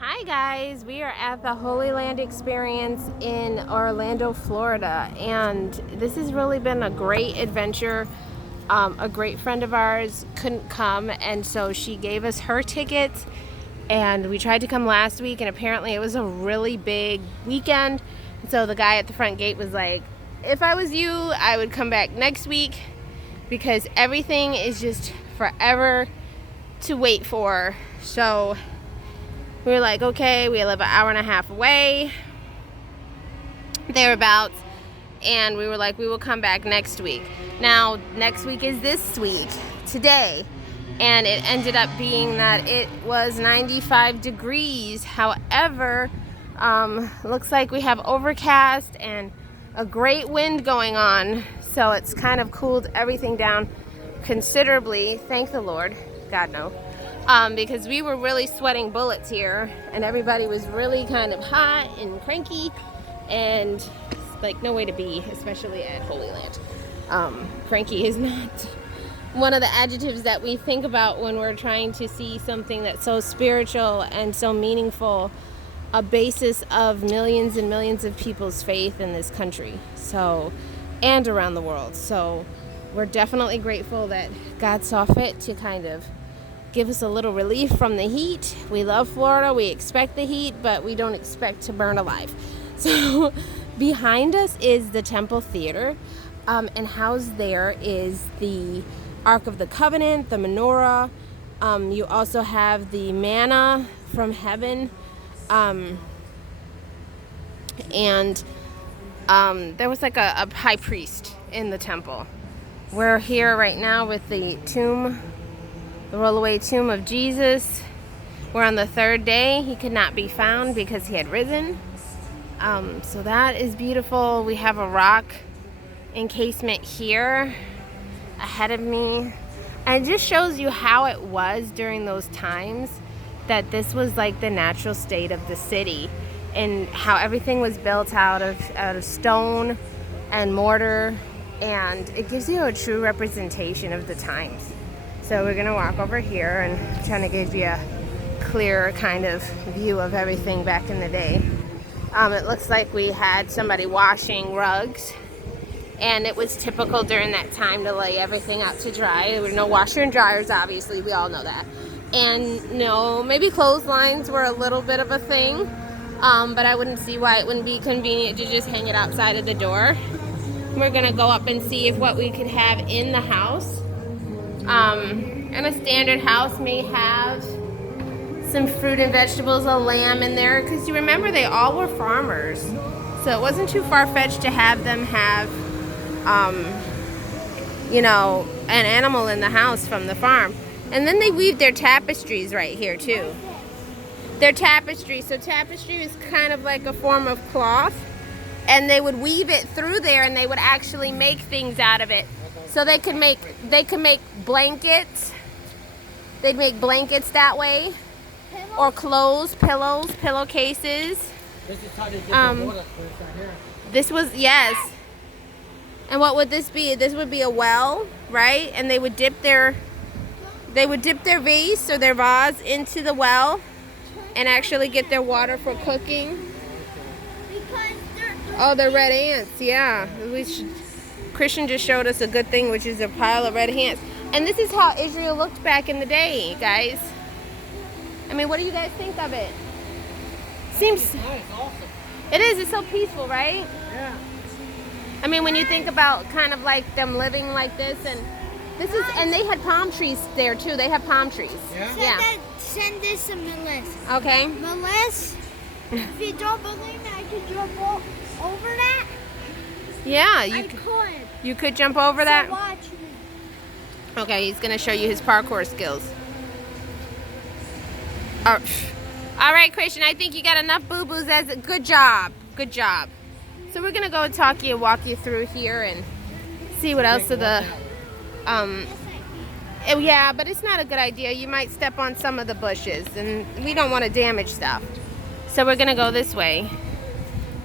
Hi guys, we are at the HolyLand experience in Orlando, Florida, and this has really been a great adventure. A great friend of ours couldn't come, and so she gave us her tickets, and we tried to come last week, and apparently it was a really big weekend. So the guy at the front gate was like, if I was you, I would come back next week because everything is just forever to wait for. So we were like, okay, we live an hour and a half away, thereabouts, and we were like, we will come back next week. Now, next week is this week, today, and it ended up being that it was 95 degrees. However, looks like we have overcast and a great wind going on, so it's kind of cooled everything down considerably. Thank the Lord. God, no. Because we were really sweating bullets here, and everybody was really kind of hot and cranky, and like no way to be, especially at HolyLand. Cranky is not one of the adjectives that we think about when we're trying to see something that's so spiritual and so meaningful, a basis of millions and millions of people's faith in this country, so, and around the world. So we're definitely grateful that God saw fit to kind of give us a little relief from the heat. We love Florida, we expect the heat, but we don't expect to burn alive. So behind us is the Temple Theater, and housed there is the Ark of the Covenant, the menorah. You also have the manna from heaven, and there was like a high priest in the temple. We're here right now with the tomb, the rollaway tomb of Jesus. We're on the third day. He could not be found because he had risen. So that is beautiful. We have a rock encasement here ahead of me. And it just shows you how it was during those times, that this was like the natural state of the city, and how everything was built out of stone and mortar. And it gives you a true representation of the times. So we're gonna walk over here and trying to give you a clearer kind of view of everything back in the day. It looks like we had somebody washing rugs, and it was typical during that time to lay everything out to dry. There were no washer and dryers, obviously, we all know that. And no, maybe clotheslines were a little bit of a thing, but I wouldn't see why it wouldn't be convenient to just hang it outside of the door. We're gonna go up and see if what we could have in the house. And a standard house may have some fruit and vegetables, a lamb in there, because you remember they all were farmers, so it wasn't too far-fetched to have them have an animal in the house from the farm. And then they weave their tapestries right here too. Their tapestry, so tapestry is kind of like a form of cloth, and they would weave it through there, and they would actually make things out of it. So they could make blankets. They'd make blankets that way, or clothes, pillows, pillowcases. This is how they get the water right here. This was, yes. And what would this be? This would be a well, right? And they would dip their vase or their vase into the well and actually get their water for cooking. Oh, they're red ants, yeah. Christian just showed us a good thing, which is a pile of red ants. And this is how Israel looked back in the day, guys. I mean, what do you guys think of it? Seems Nice, awesome. It is. It's so peaceful, right? Yeah. I mean, when you think about kind of like them living like this, and they had palm trees there too. They have palm trees. Yeah. Send this to Melissa. Okay. Melissa, if you don't believe me, I could jump over that. Yeah, You you could jump over that. Watch me. Okay, he's gonna show you his parkour skills. All right, Christian, I think you got enough boo-boos. Good job. Good job. So we're gonna go and walk you through here and see what else of the, yeah, but it's not a good idea. You might step on some of the bushes, and we don't want to damage stuff. So we're gonna go this way.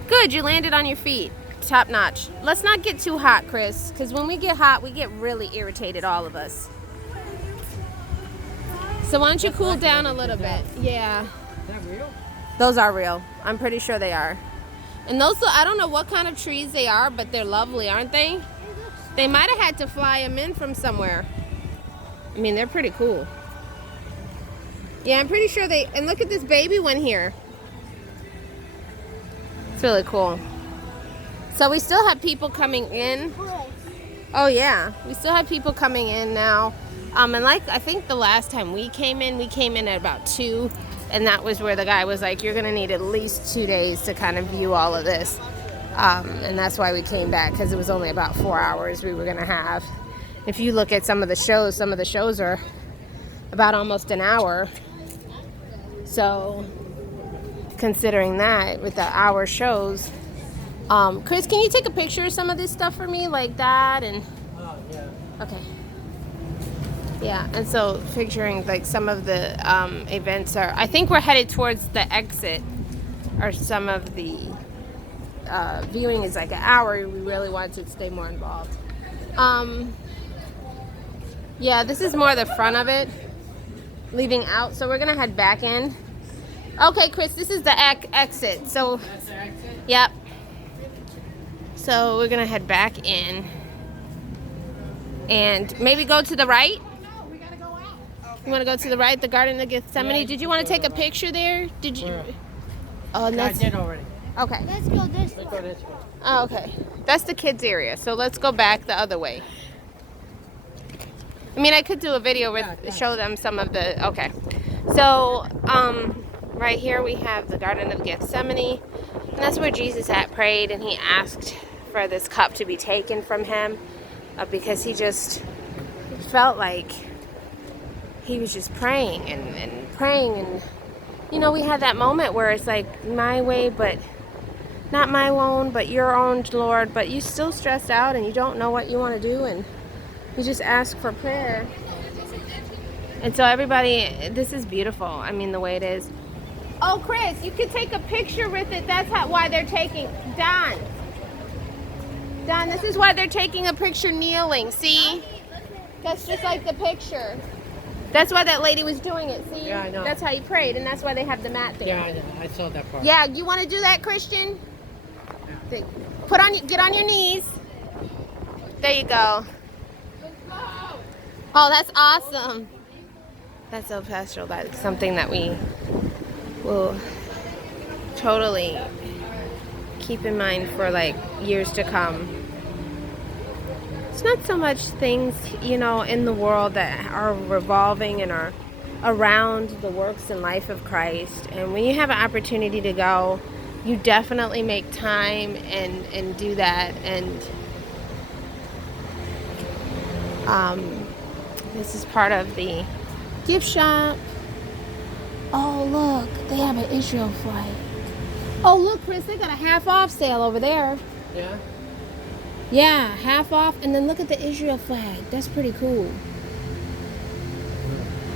Good, you landed on your feet. Top notch. Let's not get too hot, Chris, because when we get hot, we get really irritated, all of us. So why don't you cool down a little bit? Yeah. real? Those are real. I'm pretty sure they are. And those, I don't know what kind of trees they are, but they're lovely, aren't they? They might have had to fly them in from somewhere. I mean, they're pretty cool. Yeah, I'm pretty sure they, and look at this baby one here. It's really cool. So we still have people coming in. Oh yeah, we still have people coming in now. And like, I think the last time we came in at about 2. And that was where the guy was like, you're gonna need at least 2 days to kind of view all of this. And that's why we came back, because it was only about 4 hours we were gonna have. If you look at some of the shows are about almost an hour. So considering that with the hour shows, Chris, can you take a picture of some of this stuff for me, like that? And Yeah. okay. Yeah, and so figuring like some of the events are, I think we're headed towards the exit, or some of the viewing is like an hour. We really want to stay more involved. Yeah, this is more the front of it, leaving out. So we're gonna head back in. Okay, Chris, this is the exit. So That's the exit? yep. So we're gonna head back in, and maybe go to the right. You want to go to the right, the Garden of Gethsemane? Yeah, Did you want to take a picture there? Did you? Where? Oh, and I that's did already. okay. Let's go this Let's way. go this way. Oh, okay. That's the kids area. So let's go back the other way. I mean, I could do a video with show them some of the. Okay. So right here we have the Garden of Gethsemane, and that's where Jesus had prayed, and he asked for this cup to be taken from him, because he just felt like he was just praying and praying. And you know, we had that moment where it's like, my way, but not my own, but your own, Lord. But you still stressed out and you don't know what you want to do, and you just ask for prayer. And so everybody, this is beautiful. I mean, the way it is. Oh, Chris, you could take a picture with it. That's why they're taking, Don, this is why they're taking a picture kneeling. See? That's just like the picture. That's why that lady was doing it. See? Yeah, I know. That's how you prayed, and that's why they have the mat there. Yeah, I know. I saw that part. Yeah, you want to do that, Christian? Get on your knees. There you go. Oh, that's awesome. That's so pastoral. That's something that we will totally keep in mind for like years to come. It's not so much things, you know, in the world that are revolving and are around the works and life of Christ. And when you have an opportunity to go, you definitely make time and do that. And this is part of the gift shop. Oh, look, they have an Israel flag. Oh, look, Chris, they got a half off sale over there. Yeah? Yeah, half off. And then look at the Israel flag. That's pretty cool.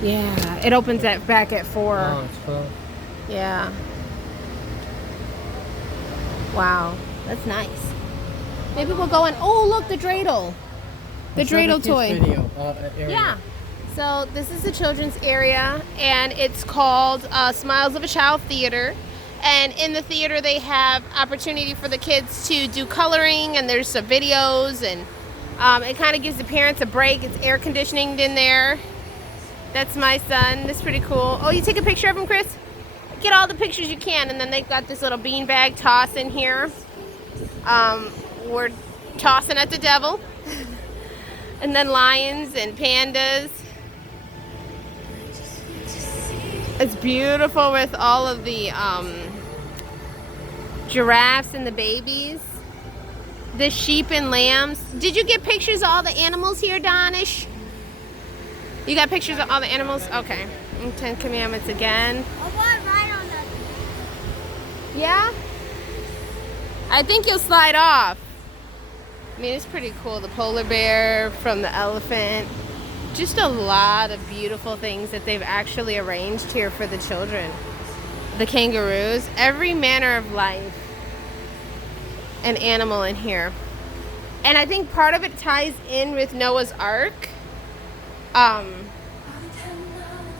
Yeah, it opens that back at 4. Oh, it's cool. Yeah. Wow, that's nice. Maybe we'll go in. Oh, look, the dreidel. The dreidel toy. Video, area. Yeah. So this is the children's area, and it's called Smiles of a Child Theater. And in the theater, they have opportunity for the kids to do coloring, and there's some videos, and it kind of gives the parents a break. It's air conditioning in there. That's my son. That's pretty cool. Oh, you take a picture of him, Chris? Get all the pictures you can. And then they've got this little beanbag toss in here. We're tossing at the devil. And then lions and pandas. It's beautiful with all of the giraffes and the babies. The sheep and lambs. Did you get pictures of all the animals here, Donish? You got pictures of all the animals? Okay. And 10 Commandments again. I want to ride on that. Yeah? I think you'll slide off. I mean, it's pretty cool. The polar bear from the elephant. Just a lot of beautiful things that they've actually arranged here for the children. The kangaroos. Every manner of life and animal in here. And I think part of it ties in with Noah's Ark.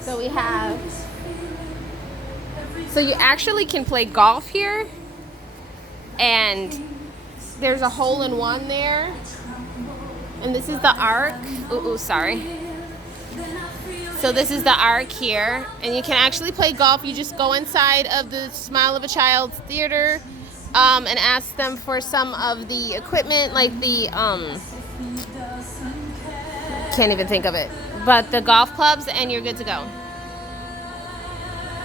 So we have So you actually can play golf here, and there's a hole-in-one there, and this is the ark. Ooh, sorry. So this is the ark here, and you can actually play golf. You just go inside of the Smile of a Child's theater and ask them for some of the equipment, like the can't even think of it, but the golf clubs, and you're good to go.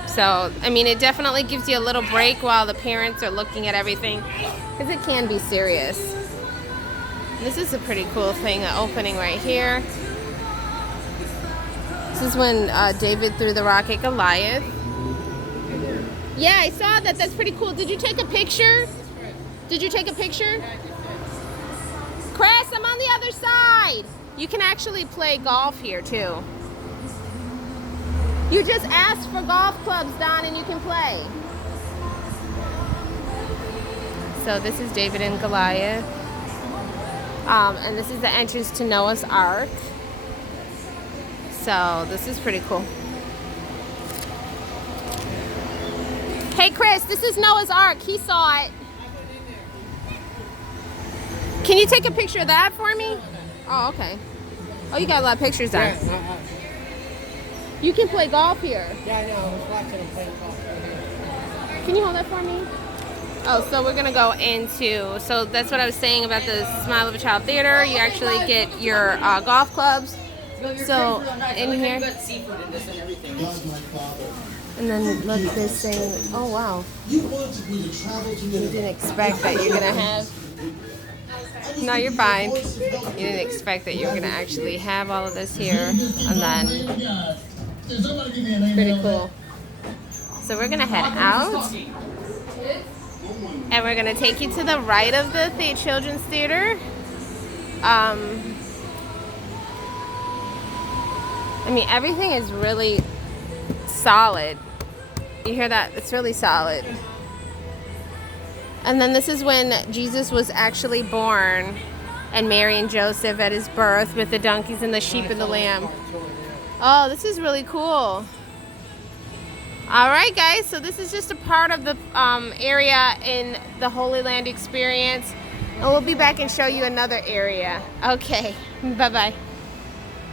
So, I mean, it definitely gives you a little break while the parents are looking at everything, because it can be serious. This is a pretty cool thing, an opening right here. This is when David threw the rock at Goliath. Yeah, I saw that. That's pretty cool. Did you take a picture? Did you take a picture? Chris, I'm on the other side. You can actually play golf here, too. You just ask for golf clubs, Don, and you can play. So this is David and Goliath. And this is the entrance to Noah's Ark. So this is pretty cool. Hey, Chris, this is Noah's Ark. He saw it. Can you take a picture of that for me? Oh, okay. Oh, you got a lot of pictures on. Yeah, You can play golf here. yeah, I know. I was watching him playing golf right here. Can you hold that for me? Oh, so we're gonna go into, so that's what I was saying about the Smile of a Child Theater. You actually get your golf clubs. So in here, and then look, this thing. Oh wow! You didn't expect that you're gonna have. No, you're fine. You didn't expect that you're gonna actually have all of this here, and then pretty cool. So we're gonna head out, and we're gonna take you to the right of the children's theater. I mean, everything is really solid. You hear that? It's really solid. And then this is when Jesus was actually born, and Mary and Joseph at his birth with the donkeys and the sheep and the lamb. Oh, this is really cool. All right, guys, so this is just a part of the area in the HolyLand experience. And we'll be back and show you another area. Okay, bye-bye.